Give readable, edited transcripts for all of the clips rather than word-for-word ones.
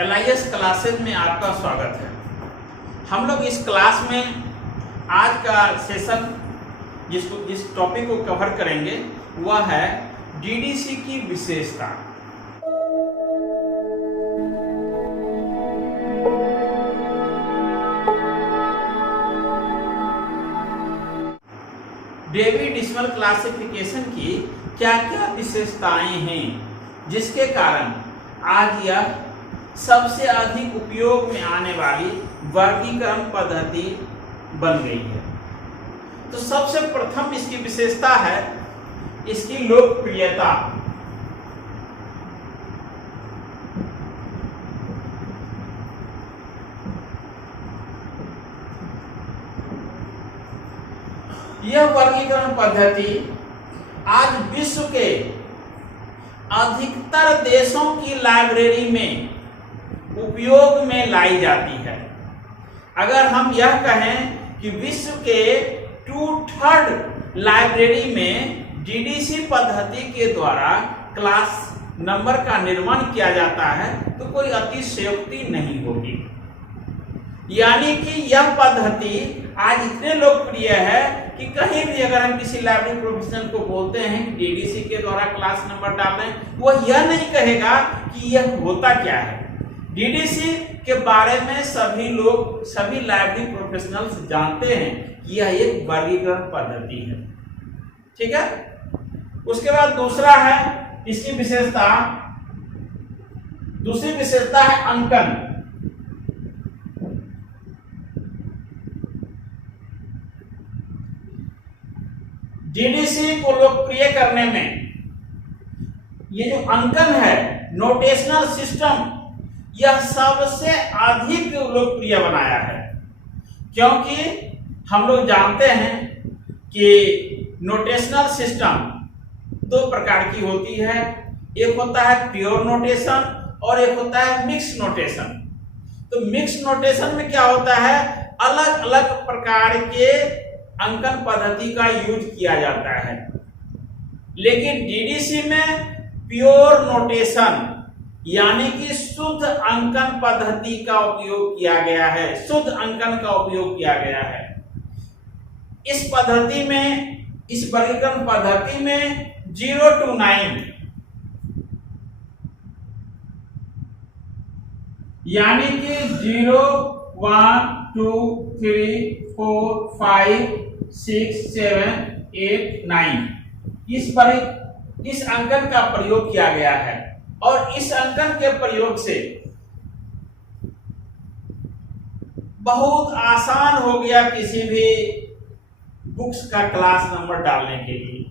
LIS classes में आपका स्वागत है। हम लोग इस क्लास में आज का सेशन जिस टॉपिक को कवर करेंगे वह है DDC की विशेषता। डेवी डेसिमल क्लासिफिकेशन की क्या क्या विशेषताएं हैं जिसके कारण आज यह सबसे अधिक उपयोग में आने वाली वर्गीकरण पद्धति बन गई है। तो सबसे प्रथम इसकी विशेषता है इसकी लोकप्रियता। यह वर्गीकरण पद्धति आज विश्व के अधिकतर देशों की लाइब्रेरी में उपयोग में लाई जाती है। अगर हम यह कहें कि विश्व के 2/3 लाइब्रेरी में DDC पद्धति के द्वारा क्लास नंबर का निर्माण किया जाता है तो कोई अतिशयोक्ति नहीं होगी। यानी कि यह पद्धति आज इतने लोकप्रिय है कि कहीं भी अगर हम किसी लाइब्रेरी प्रोफेशनल को बोलते हैं कि DDC के द्वारा क्लास नंबर डालें, वह यह नहीं कहेगा कि यह होता क्या है। DDC के बारे में सभी लोग, सभी लाइब्रेरी प्रोफेशनल्स जानते हैं कि यह एक वर्गीकरण पद्धति है। ठीक है। उसके बाद दूसरा है इसकी विशेषता, दूसरी विशेषता है अंकन। DDC को लोकप्रिय करने में ये जो अंकन है, नोटेशनल सिस्टम, यह सबसे अधिक लोकप्रिय बनाया है। क्योंकि हम लोग जानते हैं कि नोटेशनल सिस्टम दो प्रकार की होती है। एक होता है प्योर नोटेशन और एक होता है मिक्स नोटेशन। तो मिक्स नोटेशन में क्या होता है, अलग अलग प्रकार के अंकन पद्धति का यूज किया जाता है। लेकिन DDC में प्योर नोटेशन यानी कि शुद्ध अंकन पद्धति का उपयोग किया गया है, शुद्ध अंकन का उपयोग किया गया है। इस पद्धति में, इस वर्गीकरण पद्धति में 0 to 9 यानी कि 0, 1, 2, 3, 4, 5, 6, 7, 8, 9 इस अंकन का प्रयोग किया गया है। और इस अंकन के प्रयोग से बहुत आसान हो गया किसी भी बुक्स का क्लास नंबर डालने के लिए।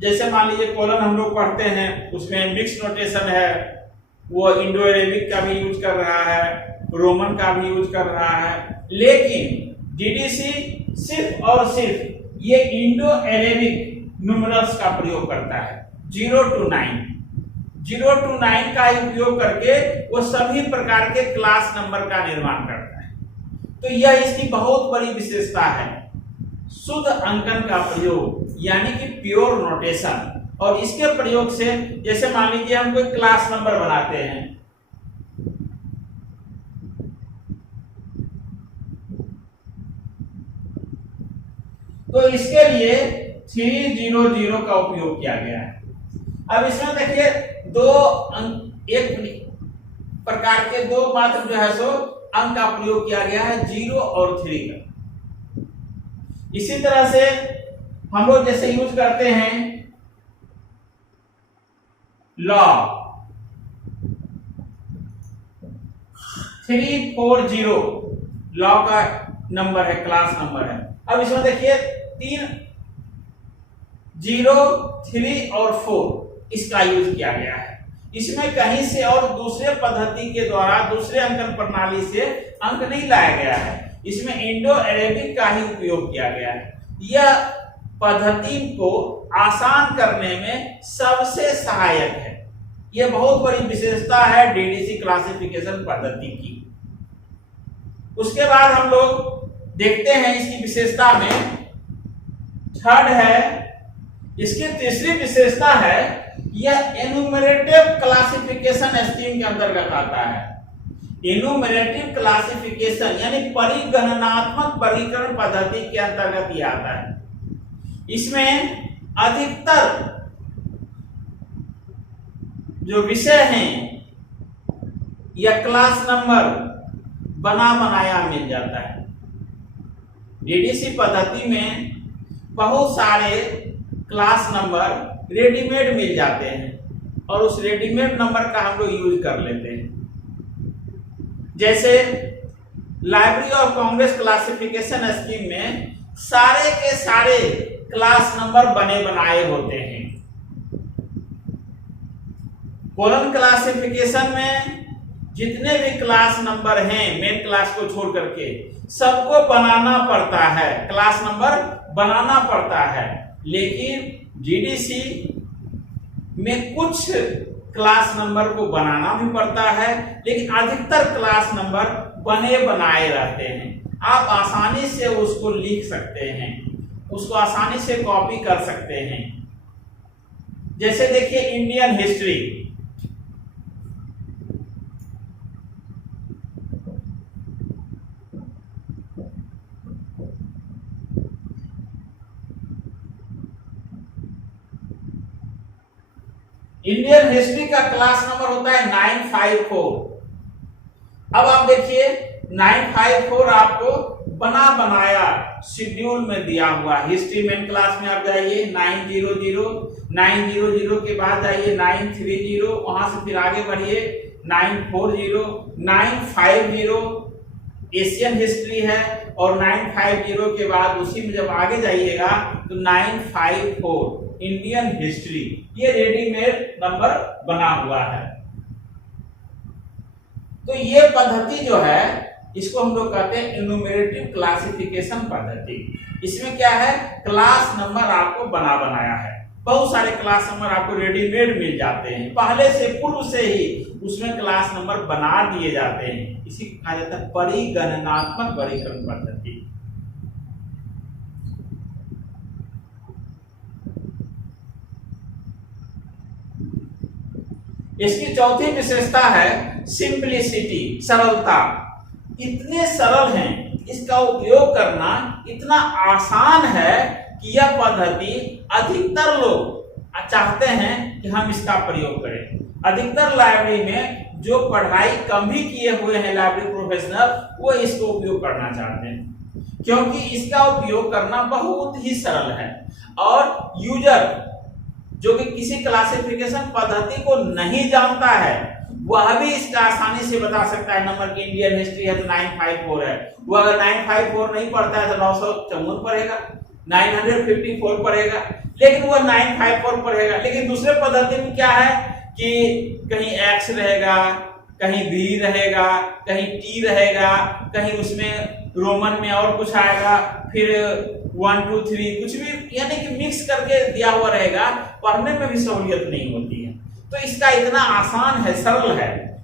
जैसे मान लीजिए कॉलम हम लोग पढ़ते हैं, उसमें मिक्स नोटेशन है, वो इंडो अरेबिक का भी यूज कर रहा है, रोमन का भी यूज कर रहा है। लेकिन DDC सिर्फ और सिर्फ ये इंडो अरेबिक न्यूमरल्स का प्रयोग करता है। 0 to 9 का ही उपयोग करके वो सभी प्रकार के क्लास नंबर का निर्माण करता है। तो यह इसकी बहुत बड़ी विशेषता है, शुद्ध अंकन का प्रयोग यानी कि प्योर नोटेशन। और इसके प्रयोग से जैसे मान लीजिए हम कोई क्लास नंबर बनाते हैं, तो इसके लिए 300 का उपयोग किया गया है। अब इसमें देखिए एक प्रकार के दो मात्र जो है सो अंक का प्रयोग किया गया है, 0 और 3 का। इसी तरह से हम लोग जैसे यूज करते हैं लॉग 340 लॉग का नंबर है, क्लास नंबर है। अब इसमें देखिए 3, 0, 3 और 4 इसका यूज किया गया है। इसमें कहीं से और दूसरे पद्धति के द्वारा, दूसरे अंकन प्रणाली से अंक नहीं लाया गया है। इसमें इंडो अरेबिक का ही उपयोग किया गया है। यह पद्धति को आसान करने में सबसे सहायक है। यह बहुत बड़ी विशेषता है DDC क्लासिफिकेशन पद्धति की। उसके बाद हम लोग देखते हैं इसकी विशेषता में थर्ड है, इसकी तीसरी विशेषता है यह एनुमरेटिव क्लासिफिकेशन स्कीम के अंतर्गत आता है। इन्यूमरेटिव क्लासिफिकेशन यानी परिगणनात्मक वर्गीकरण पद्धति के अंतर्गत ये आता है। इसमें अधिकतर जो विषय हैं या क्लास नंबर बना बनाया मिल जाता है। डीडीसी पद्धति में बहुत सारे क्लास नंबर रेडीमेड मिल जाते हैं और उस रेडीमेड नंबर का हम लोग यूज कर लेते हैं। जैसे library of Congress classification scheme में सारे के सारे क्लास नंबर बने बनाए होते हैं। कॉलम क्लासिफिकेशन में जितने भी क्लास नंबर हैं मेन क्लास को छोड़ करके सबको बनाना पड़ता है, क्लास नंबर बनाना पड़ता है। लेकिन जीडीसी में कुछ क्लास नंबर को बनाना भी पड़ता है, लेकिन अधिकतर क्लास नंबर बने बनाए रहते हैं। आप आसानी से उसको लिख सकते हैं, उसको आसानी से कॉपी कर सकते हैं। जैसे देखिए इंडियन हिस्ट्री, इंडियन हिस्ट्री का क्लास नंबर होता है 954। अब आप देखिए 954 आपको बना बनाया शेड्यूल में दिया हुआ। हिस्ट्री मेन क्लास में आप जाइए 900 के बाद जाइए 930, वहां से फिर आगे बढ़िए 940, 950 एशियन हिस्ट्री है और 950 के बाद उसी में जब आगे जाइएगा तो 954 इंडियन हिस्ट्री, ये रेडीमेड नंबर बना हुआ है। तो ये पद्धति जो है इसको हम लोग कहते हैं इन्यूमरेटिव क्लासिफिकेशन पद्धति। इसमें क्या है, क्लास नंबर आपको बना बनाया है। बहुत सारे क्लास नंबर आपको रेडीमेड मिल जाते हैं, पहले से पूर्व से ही उसमें क्लास नंबर बना दिए जाते हैं। इसी को कहा जाता है परिगणनात्मक वर्गीकरण पद्धति। इसकी चौथी विशेषता है सिंपलिसिटी, सरलता। इतने सरल हैं, इसका उपयोग करना इतना आसान है कि यह पद्धति अधिकतर लोग चाहते हैं कि हम इसका प्रयोग करें। अधिकतर लाइब्रेरी में जो पढ़ाई कम भी किए हुए हैं लाइब्रेरी प्रोफेशनल, वो इसको उपयोग करना चाहते हैं, क्योंकि इसका उपयोग करना बहुत ही सरल है। और यूजर जो कि किसी क्लासिफिकेशन पद्धति को नहीं जानता है, वह भी इसका आसानी से बता सकता है। नंबर की इंडियन हिस्ट्री है तो 954 है, वो अगर 954 नहीं पढ़ता है तो 954 पढ़ेगा, 954 पढ़ेगा, लेकिन वो 954 पढ़ेगा। लेकिन दूसरे पद्धति में क्या है कि कहीं एक्स रहेगा, कहीं बी रहेगा, कहीं टी रहेगा, कहीं उसमें रोमन में और कुछ आएगा, फिर 1 2 3 कुछ भी, यानी कि मिक्स करके दिया हुआ रहेगा। पढ़ने में भी सहूलियत नहीं होती है। तो इसका इतना आसान है, सरल है।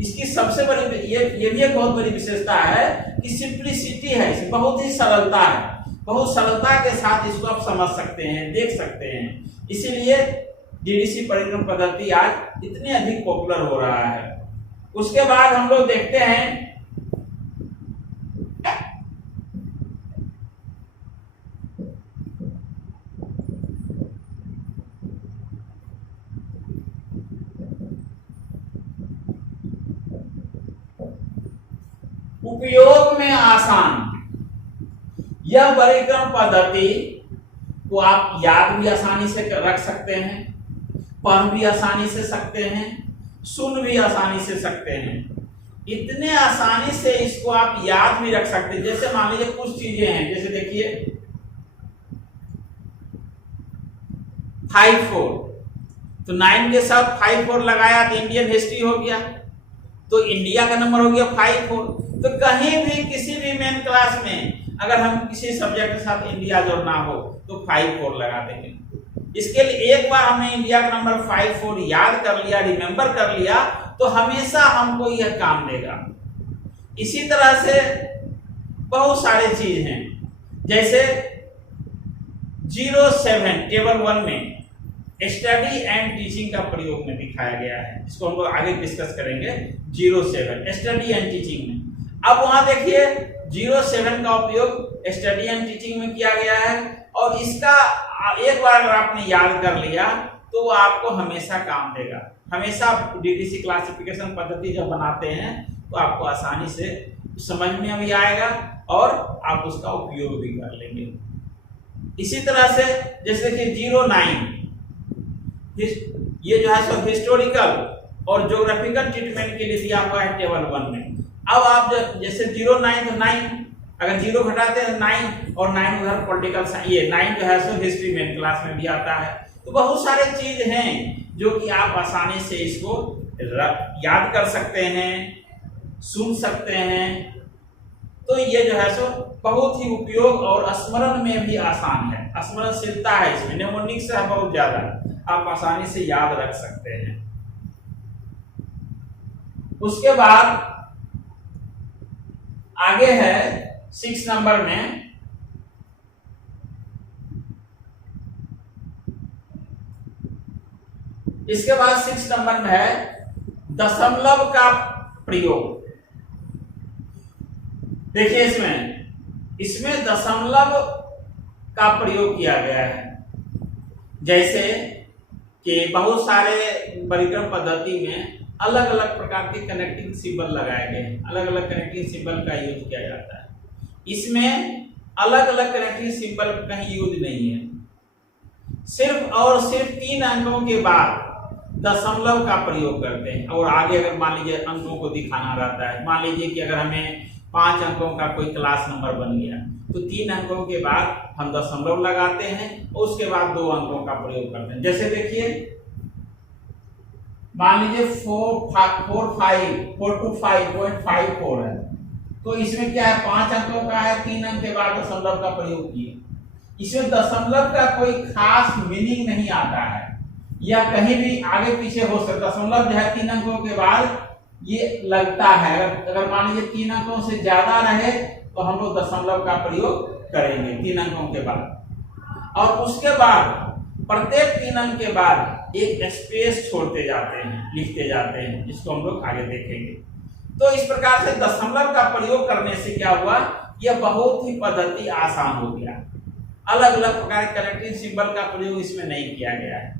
इसकी सबसे बड़ी ये भी एक बहुत बड़ी विशेषता है कि सिंपलिसिटी है, इसमें बहुत ही सरलता है। बहुत सरलता के साथ इसको आप समझ सकते हैं, देख सकते हैं। इसीलिए डीडीसी परिक्रम पद्धति आज इतनी अधिक पॉपुलर हो रहा है। उसके बाद हम लोग देखते हैं उपयोग में आसान। यह वर्गीकरण पद्धति को आप याद भी आसानी से रख सकते हैं, पढ़ भी आसानी से सकते हैं, सुन भी आसानी से सकते हैं। इतने आसानी से इसको आप याद भी रख सकते हैं। जैसे मान लीजिए कुछ चीजें हैं, जैसे देखिए 54, तो 9 के साथ 54 लगाया तो इंडियन हिस्ट्री हो गया, तो इंडिया का नंबर हो गया 54। तो कहीं भी किसी भी मेन क्लास में अगर हम किसी सब्जेक्ट के साथ इंडिया जोड़ना हो तो 54 लगा देंगे। इसके लिए एक बार हमने इंडिया का नंबर 54 याद कर लिया, रिमेंबर कर लिया, तो हमेशा हमको यह काम देगा। इसी तरह से बहुत सारे चीज हैं, जैसे 07 टेबल 1 में स्टडी एंड टीचिंग का प्रयोग में दिखाया गया है। इसको हम लोग आगे डिस्कस करेंगे 07 स्टडी एंड टीचिंग में। अब वहां देखिए 07 का उपयोग स्टडी एंड टीचिंग में किया गया है, और इसका एक बार अगर आपने याद कर लिया तो वो आपको हमेशा काम देगा। हमेशा डीडीसी क्लासिफिकेशन पद्धति जब बनाते हैं तो आपको आसानी से समझ में भी आएगा और आप उसका उपयोग भी कर लेंगे। इसी तरह से जैसे कि 09 ये जो है सो हिस्टोरिकल और ज्योग्राफिकल ट्रीटमेंट के लिए दिया हुआ है टेबल 1 में। अब आप जैसे 09 तो 9, अगर 0 घटाते हैं 9 और 9 उधर पॉलिटिकल साइंस, ये 9 जो है सो हिस्ट्री में क्लास में भी आता है। तो बहुत सारे चीज हैं जो कि आप आसानी से इसको याद कर सकते हैं, सुन सकते हैं। तो ये जो है सो बहुत ही उपयोग और स्मरण में भी आसान है, स्मरणशीलता है इसमें, निमोनिक्स है बहुत ज्यादा, आप आसानी से याद रख सकते हैं। उसके बाद आगे है 6 नंबर में इसके बाद 6 नंबर में है दशमलव का प्रयोग। देखिए इसमें दशमलव का प्रयोग किया गया है। जैसे कि बहुत सारे परिक्रम पद्धति में अलग अलग प्रकार के कनेक्टिंग सिंबल लगाए गए हैं, अलग अलग कनेक्टिंग सिंबल का यूज किया जाता है। इसमें अलग अलग कनेक्टिंग सिंबल कहीं यूज नहीं है, सिर्फ और सिर्फ 3 अंकों के बाद दशमलव का प्रयोग करते हैं। और आगे अगर मान लीजिए अंकों को दिखाना रहता है, मान लीजिए कि अगर हमें 5 अंकों का कोई क्लास नंबर बन गया तो 3 अंकों के बाद हम दशमलव लगाते हैं और उसके बाद 2 अंकों का प्रयोग करते हैं। जैसे देखिए मान लीजिए 425.54 है, तो इसमें क्या है 5 अंकों का है, 3 अंक के बाद दशमलव का प्रयोग किए। इसमें दशमलव का कोई खास मीनिंग नहीं आता है, या कहीं भी आगे पीछे हो सकता। दशमलव जो है 3 अंकों के बाद ये लगता है, अगर मान लीजिए 3 अंकों से ज्यादा रहे तो हम लोग दशमलव का प्रयोग करेंगे 3 अंकों के बाद। और उसके बाद प्रत्येक 3 अंक के बाद एक स्पेस छोड़ते जाते हैं, लिखते जाते हैं, जिसको हम लोग आगे देखेंगे। तो इस प्रकार से दशमलव का प्रयोग करने से क्या हुआ, यह बहुत ही पद्धति आसान हो गया। अलग अलग प्रकार के कनेक्टिंग सिंबल का प्रयोग इसमें नहीं किया गया है,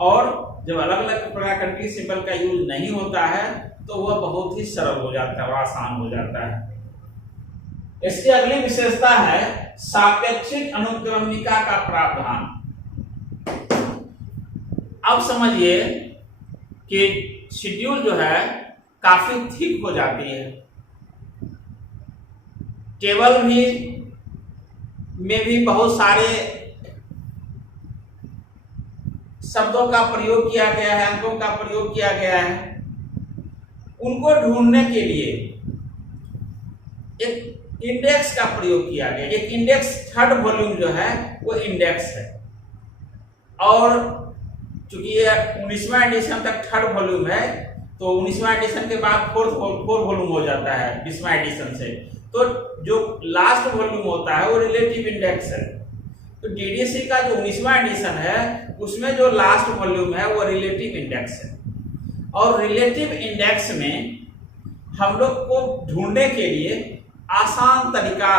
और जब अलग अलग प्रकार के कनेक्टिंग सिंबल का यूज नहीं होता है तो वह बहुत ही सरल हो जाता है और आसान हो जाता है। इसकी अगली विशेषता है सापेक्षिक अनुक्रमणिका का प्रावधान। अब समझिए कि शेड्यूल जो है काफी थिक हो जाती है, टेबल भी में भी बहुत सारे शब्दों का प्रयोग किया गया है, अंकों का प्रयोग किया गया है। उनको ढूंढने के लिए एक इंडेक्स का प्रयोग किया गया। एक इंडेक्स, 3rd वॉल्यूम जो है वो इंडेक्स है, और चूंकि ये 19वां एडिशन तक 3rd वॉल्यूम है तो 19वां एडिशन के बाद 4th वॉल्यूम हो जाता है 20वां एडिशन से। तो जो लास्ट वॉल्यूम होता है वो रिलेटिव इंडेक्स है। तो डीडीसी का जो 19वां एडिशन है उसमें जो लास्ट वॉल्यूम है वो रिलेटिव इंडेक्स है, और रिलेटिव इंडेक्स में हम लोग को ढूंढने के लिए आसान तरीका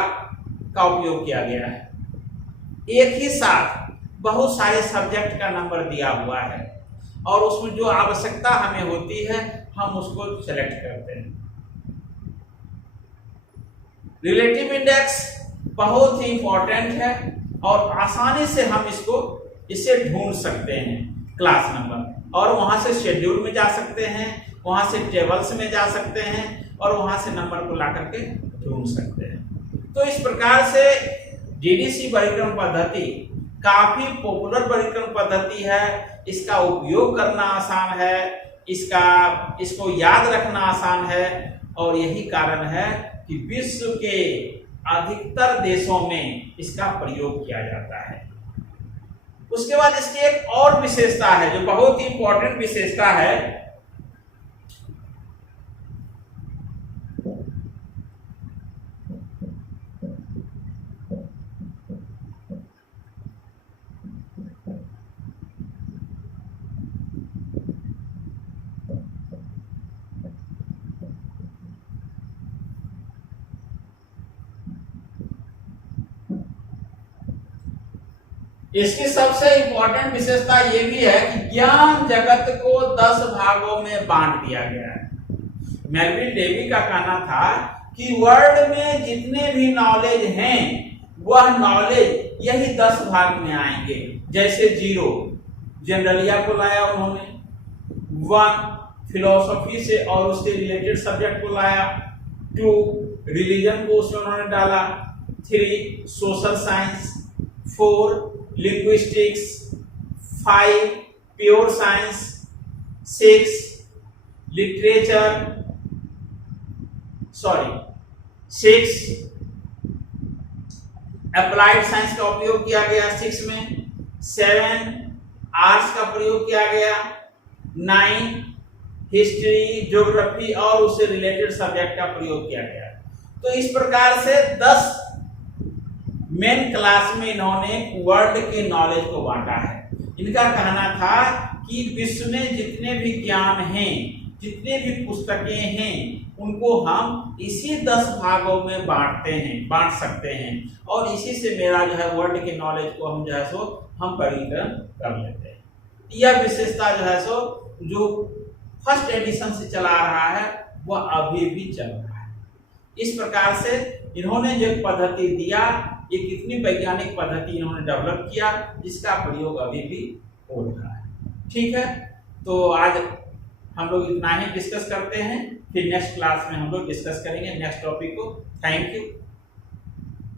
का उपयोग किया गया है। एक ही साथ बहुत सारे सब्जेक्ट का नंबर दिया हुआ है, और उसमें जो आवश्यकता हमें होती है हम उसको सेलेक्ट करते हैं। रिलेटिव इंडेक्स बहुत ही इंपॉर्टेंट है, और आसानी से हम इसे ढूंढ सकते हैं क्लास नंबर, और वहां से शेड्यूल में जा सकते हैं, वहां से टेबल्स में जा सकते हैं, और वहां से नंबर को ला करके ढूंढ सकते हैं। तो इस प्रकार से डीडीसी वर्गीकरण पद्धति काफी पॉपुलर वर्गीकरण पद्धति है। इसका उपयोग करना आसान है, इसको याद रखना आसान है, और यही कारण है कि विश्व के अधिकतर देशों में इसका प्रयोग किया जाता है। उसके बाद इसकी एक और विशेषता है जो बहुत ही इंपॉर्टेंट विशेषता है, इसकी सबसे इंपॉर्टेंट विशेषता ये भी है कि ज्ञान जगत को 10 भागों में बांट दिया गया है। मेलविल डेवी का कहना था कि वर्ल्ड में जितने भी नॉलेज हैं वह नॉलेज यही 10 भाग में आएंगे। जैसे 0 जनरलिया को लाया उन्होंने, 1 फिलोसफी से और उससे रिलेटेड सब्जेक्ट को लाया, 2 रिलीजन को उसमें उन्होंने डाला, 3 social science, 4 linguistics, 5 pure science, 6 literature 6 applied science का उपयोग किया गया 6 में, 7 आर्ट्स का प्रयोग किया गया, 9 हिस्ट्री ज्योग्राफी और उससे रिलेटेड सब्जेक्ट का प्रयोग किया गया। तो इस प्रकार से 10 मेन क्लास में इन्होंने वर्ल्ड के नॉलेज को बांटा है। इनका कहना था कि विश्व में जितने भी ज्ञान हैं, जितने भी पुस्तकें हैं, उनको हम इसी 10 भागों में बांट सकते हैं और इसी से मेरा जो है वर्ल्ड के नॉलेज को हम जो है सो हम परिवर्तन कर लेते हैं। यह विशेषता जो है सो जो फर्स्ट एडिशन से चला रहा है वह अभी भी चल रहा है। इस प्रकार से इन्होंने जो पद्धति दिया, ये कितनी वैज्ञानिक पद्धति इन्होंने डेवलप किया जिसका प्रयोग अभी भी हो रहा है। ठीक है, तो आज हम लोग इतना ही डिस्कस करते हैं, फिर नेक्स्ट क्लास में हम लोग डिस्कस करेंगे नेक्स्ट टॉपिक को। Thank you.